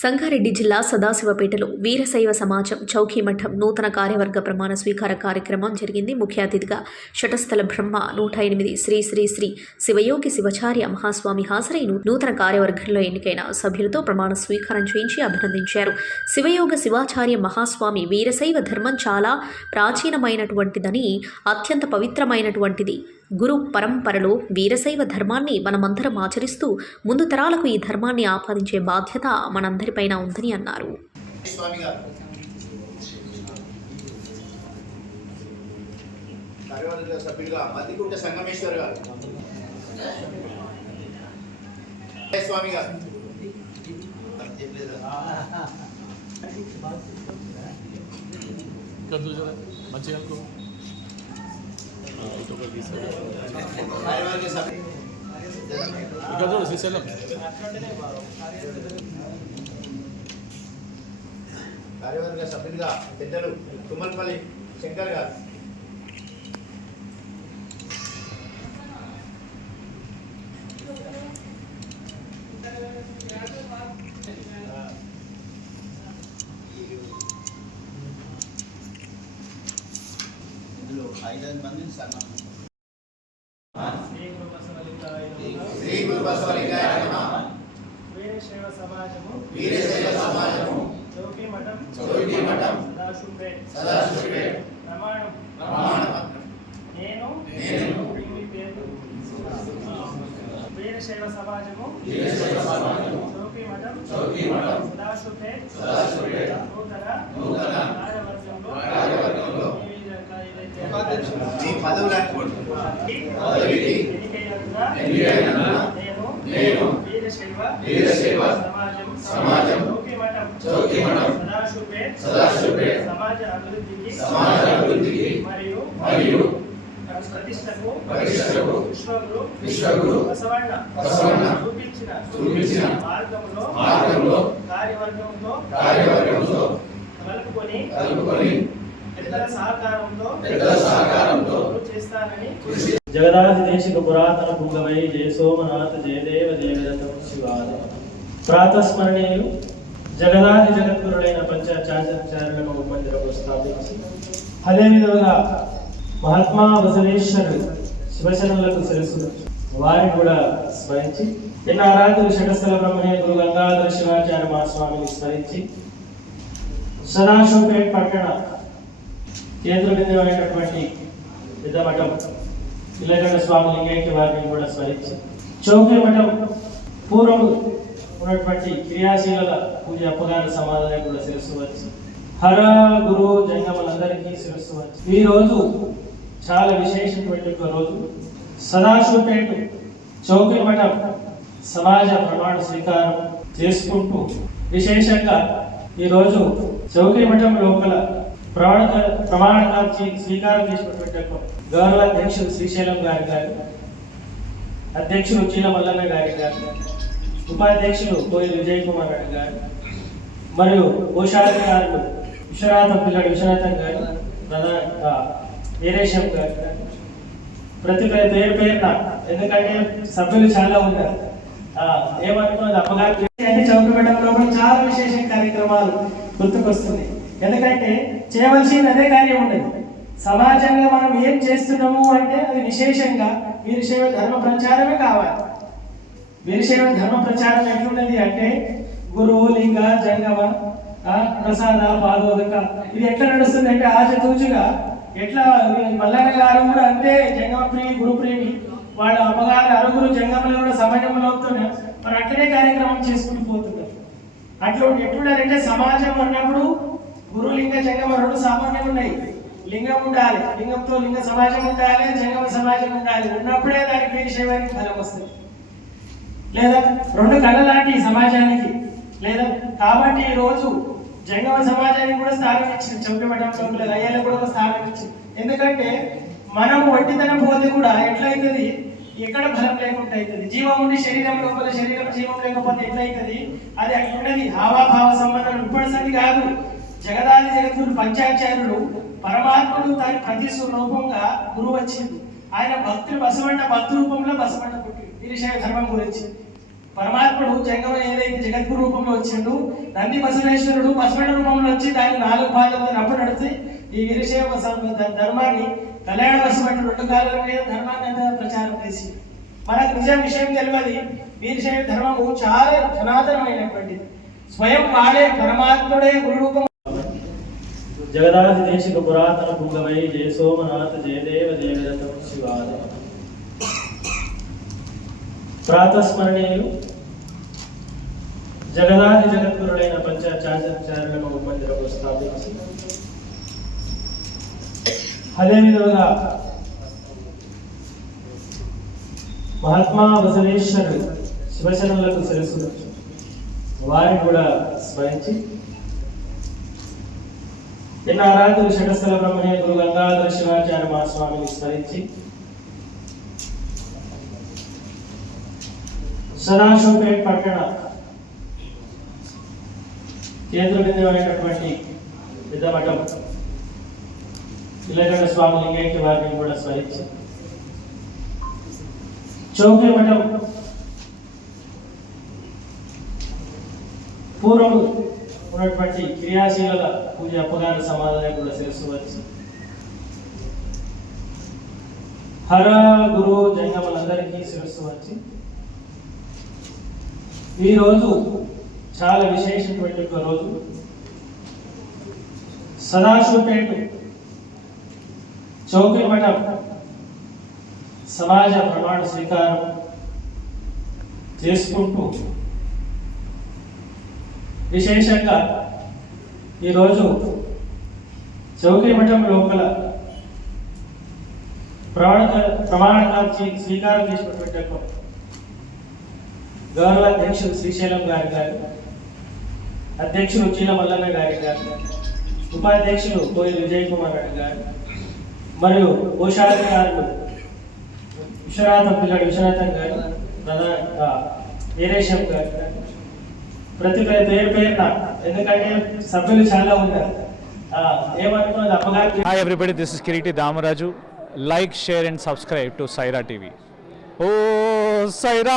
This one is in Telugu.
సంగారెడ్డి జిల్లా సదాశివపేటలో వీరశైవ సమాజం చౌకీ మఠం నూతన కార్యవర్గ ప్రమాణ స్వీకార కార్యక్రమం జరిగింది. ముఖ్య అతిథిగా శటస్థల బ్రహ్మ 108 శ్రీ శ్రీ శ్రీ శివయోగి శివాచార్య మహాస్వామి హాజరై నూతన కార్యవర్గంలో ఎన్నికైన సభ్యులతో ప్రమాణ స్వీకారం చేయించి అభినందించారు. శివయోగ శివాచార్య మహాస్వామి వీరశైవ ధర్మం చాలా ప్రాచీనమైనటువంటిదని, అత్యంత పవిత్రమైనటువంటిది. గురు పరంపరలో వీరశైవ ధర్మాన్ని మనమందరం ఆచరిస్తూ ముందు తరాలకు ఈ ధర్మాన్ని ఆపాదించే బాధ్యత మనందరిపైన ఉందని అన్నారు. కార్యవర్గ సభ్యులుగా పెద్దలు తుమ్మలపల్లి శంకర్ గారు, ఇందులో 5 మందిని సన్మానం. శ్రీ గురు బసవలింగాయ నమః. వీరశైవ సమాజము చౌకీ మఠం సదాశివపేట ప్రమాణం నేను వీరశైవ సమాజము చౌకీ మఠం సదాశివపేట నూతన కార్యవర్గంలో నేను వీరశైవ సమాజం చౌకీ మఠం సదాశివపేట సమాజ అభివృద్ధికి మరియు ప్రతిష్టకు విశ్వగురు బసవన్న చూపించిన మార్గంలో కార్యవర్గంతో కలుపుకొని పెద్దల సహకారంతో చేస్తానని. జగదాది దేశిక పురాతన పుంగవై జయ సోమనాథ జయదేవ దేవదత్త శివాద ప్రాతస్మరణీయులు జగదాది జగద్గురుడైన పంచాచార్యులను మందిరంలో స్థాపించి, అదేవిధంగా మహాత్మా బసవేశ్వరుడు శివశరణులకు శిరస్సు వారిని కూడా స్మరించి, నిన్న రాత్రి శటస్థల బ్రహ్మణే గురు గంగాధర శివాచార్య మహాస్వామిని స్మరించి, సదాశివపేట పట్టణ కేంద్ర బిందువైనటువంటి పెద్దమఠం ఇల్లగడ్డ స్వామి లింగైక్య వారిని కూడా స్మరించి, చౌకీ మఠం పూర్వం ఉన్నటువంటి క్రియాశీల పూజ అప్పగారి సమాధానం కూడా శిరస్సు వచ్చి, హర గురు జంగములందరికీ శిరస్సు వచ్చి, ఈ రోజు చాలా విశేషమైనటువంటి ఒక రోజు. సదాశివపేట చౌకీ మఠం సమాజ ప్రమాణ స్వీకారం చేసుకుంటూ విశేషంగా ఈరోజు చౌకీ మఠం లోపల ప్రమాణకాలు స్వీకారం చేసినటువంటి గౌరవ అధ్యక్షుడు శ్రీశైలం గారి అధ్యక్షుడు చీల మల్లన్న గారి ఉపాధ్యక్షులు కోయి విజయ్ కుమార్ రెడ్డి గారు మరియు కోశాధికారులు విశ్వనాథం గారు, వీరేశం గారు, ప్రతి పేరున, ఎందుకంటే సభ్యులు చాలా ఉన్నారు, ఏమనుకున్నది అప్పగారు చౌకపేట లోపల చాలా విశేష కార్యక్రమాలు గుర్తుకొస్తుంది. ఎందుకంటే చేయవలసిన అదే కార్యం ఉండదు. సమాజంగా మనం ఏం చేస్తున్నాము అంటే అది విశేషంగా వీరశైవ ధర్మ ప్రచారమే కావాలి. వీరశైవ ధర్మ ప్రచారం ఎట్లున్నది అంటే గురువు లింగ జంగమ ప్రసాద పాదోదక ఇది ఎట్లా నడుస్తుంది అంటే ఆచతూచుగా ఎట్లా మల్లన్న గారు కూడా అంతే జంగమ ప్రియ గురు ప్రేమి, వాళ్ళ అమ్మగారు అరుగురు జంగమలు కూడా సమయంలో అవుతున్నారు. మరి అట్లనే కార్యక్రమం చేసుకుంటూ పోతున్నారు. అట్లా ఎట్లున్నారంటే సమాజం అన్నప్పుడు గురు లింగ జంగమ రెండు సామాన్యంగా ఉన్నాయి. లింగం ఉండాలి, లింగంతో లింగ సమాజం ఉండాలి, జంగమ సమాజం ఉండాలి. ఉన్నప్పుడే దానికి వీరశైవానికి ఫలం వస్తుంది. లేదా రెండు కళ్ళ లాంటి సమాజానికి లేదా కాబట్టి ఈ రోజు జంగమ సమాజానికి కూడా స్థానం ఇచ్చింది. చౌకీ మఠంలో అయ్యాలకు కూడా ఒక స్థానం ఇచ్చింది. ఎందుకంటే మనం ఒంటితనం పోతే కూడా ఎట్లయితుంది, ఎక్కడ బలం లేకుండా అవుతుంది. జీవం ఉండి శరీరం లోపల శరీరం జీవం లేకపోతే ఎట్లయితుంది, అది అట్లున్నది. హావాభావ సంబంధాలు ఇప్పటిసరి కాదు. జగదాది జగద్గురు పంచాచార్యులు పరమాత్ముడు దాని ప్రతి రూపంగా గురువు వచ్చింది. ఆయన భక్తులు బసవన్న భక్తు రూపంలో బసవన్న పుట్టి వీరశైవ ధర్మం గురించి పరమాత్ముడు జంగమ ఏదైతే జగద్గురు రూపంలో వచ్చిండు, నంది బసవేశ్వరుడు బసవడ రూపంలో వచ్చి దాన్ని 4 పాదాలతో నప్పుడు నడిచి ఈ వీరశైవ ధర్మాన్ని కళ్యాణ వశపట్టు 2 కాలాల మీద ధర్మాన్ని అంతా ప్రచారం చేసి మనకు విషయం తెలియదు. వీరశైవ ధర్మము చాలా సనాతనమైనటువంటిది. స్వయం వాడే పరమాత్ముడే గురు రూపం. జగదాది దేశిక పురాతన పుంగవై జయ సోమనాథ జయదేవ దేవదత్త శివాద. ప్రాతస్మరణీయులు జగదాది జగద్గురుడైన పంచాచార్యులను మందిరంలో స్థాపించి అదే విధంగా మహాత్మా బసవేశ్వరుడు శివశరణులకు శిరస్సు వారిని కూడా స్మరించి ఆరాధులు షటస్థల బ్రహ్మణే గురు గంగాధర శివాచార్య మహాస్వామిని స్మరించి సదాశివపేట పట్టణ కేంద్ర బిందువైనటువంటి పెద్దమఠం ఇల్లగడ్డ స్వామి లింగైక్య వారిని కూడా స్మరించి చౌకే మఠం పూర్వం ఉన్నటువంటి క్రియాశీల పూజ అప్పగారి సమాధానం కూడా శిరస్సు వచ్చి హర గురు జంగములందరికీ శిరస్సు వచ్చి ఈ రోజు చాలా విశేషమైనటువంటి ఒక రోజు. సదాశివపేట చౌకే మఠం సమాజ ప్రమాణ స్వీకారం చేసుకుంటూ విశేషంగా ఈరోజు చౌకే మఠం లోపల ప్రమాణకాలు స్వీకారం చేసినటువంటి గౌరవ అధ్యక్షుడు శ్రీశైలం గారి అధ్యక్షుడు చీల మల్లన్న గారి ఉపాధ్యక్షులు కోయిల్ విజయ్ కుమార్ రెడ్డి గారు మరియు కోశాధికారులు విశ్వనాథం గారు ప్రధాన వీరేశం గారు ప్రతి పేరున ఎందుకంటే సభ్యులు చాలా ఉంటారు ఏమనుకున్నది అప్పగారు. Hi everybody, this is Kiriti Damaraju. Like, share and subscribe to Saira TV. Oh, Saira!